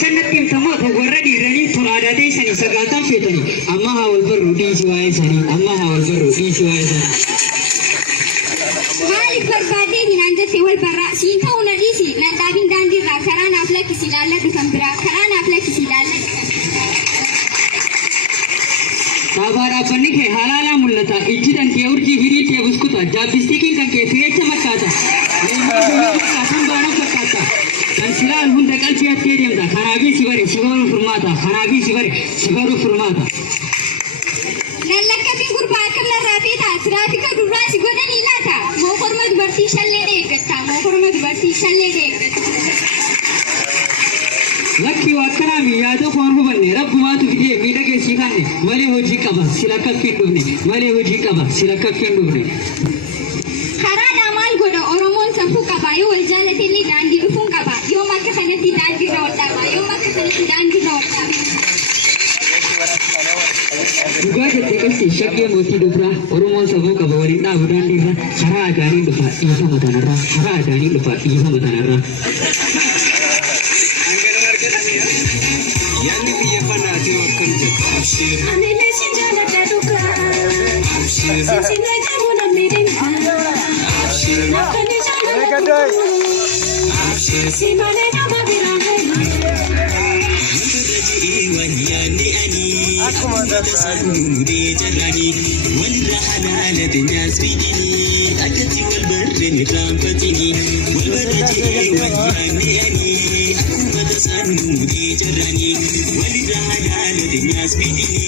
Sanatti tamata warra dhiiranii toraadhatee sanii sagaataan feetanii amma haa wal barru dhiisii waa'ee sanii amma haa wal barru dhiisii waa'ee sanii. Maaliif barbaadee hinaan jettee wal barraa siin ta'uu na dhiisi nan dhaabin daandiirraa karaa naaf lakkisi ilaalladhu kan biraa karaa naaf lakkisi ilaalladhu kan biraa. Dhaabaa dhaabbanni kee halaalaa mul'ata ijjiidhaan kee urjii firii kee buskuta jaabbistiikiin kan kee fireecha fakkaata. Kan baana fakkaata. Kan silaan hunda qalbii attee deemta kanaafi si bare si baruu furmaata kanaafi si bare si baruu furmaata. Lallakkatiin gurbaa akkam narraa feeta tiraafiika duraa si godhanii laata mookorma dubartii shallee deeggatta mookorma dubartii shallee deeggatta. Lakki wakkanaa yaada foon hubanne rabbumaatu fidee miidhageessii kanne malee hojii qaba sila akka hin dhufne malee hojii qaba sila akka hin dhufne. Karaadhaa maal godha Oromoon safuu qaba yoo wal jaalatillee daandii dhufuun qaba yoom akka kanatti daandiirra ol dhaaba yoom akka kanatti daandiirra ol dhaaba. Dhugaa jettee qabsi shakkii mootii dubraa Oromoon safuu qaba waliin dhaabu daandiirra karaa adaanii dhufa dhiifama tanarraa karaa adaanii dhufa dhiifama tanarraa. Yani biyya fanaati akkam jedhu. Ani leessi jaalladha dhugaa. Sinsi na jabu namni deema. Akka ni jaalladha dhugaa. Si malee nama biraa heema. Wanyaanni ani akkuma sammuu jalani walirra halaala teenyaas fiidini akkatti wal barreen irraanfatini wal barree wanyaanni ani akkuma sammuu jalani walirra halaala teenyaas fiidini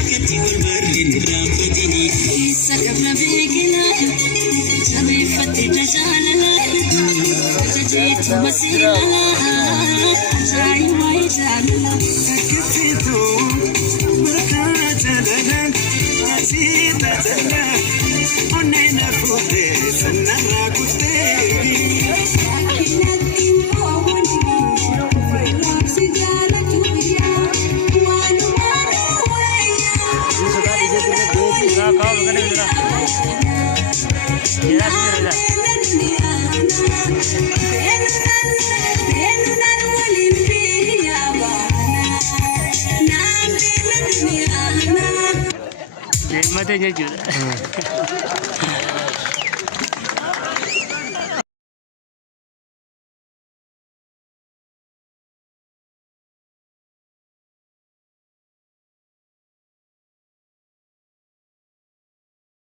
akkatti wal barreen irraanfatini. Isa qabna beekina sameeffate jaalala jajeetu masiilala ajaa'iba jaalala. Mata jechuudha.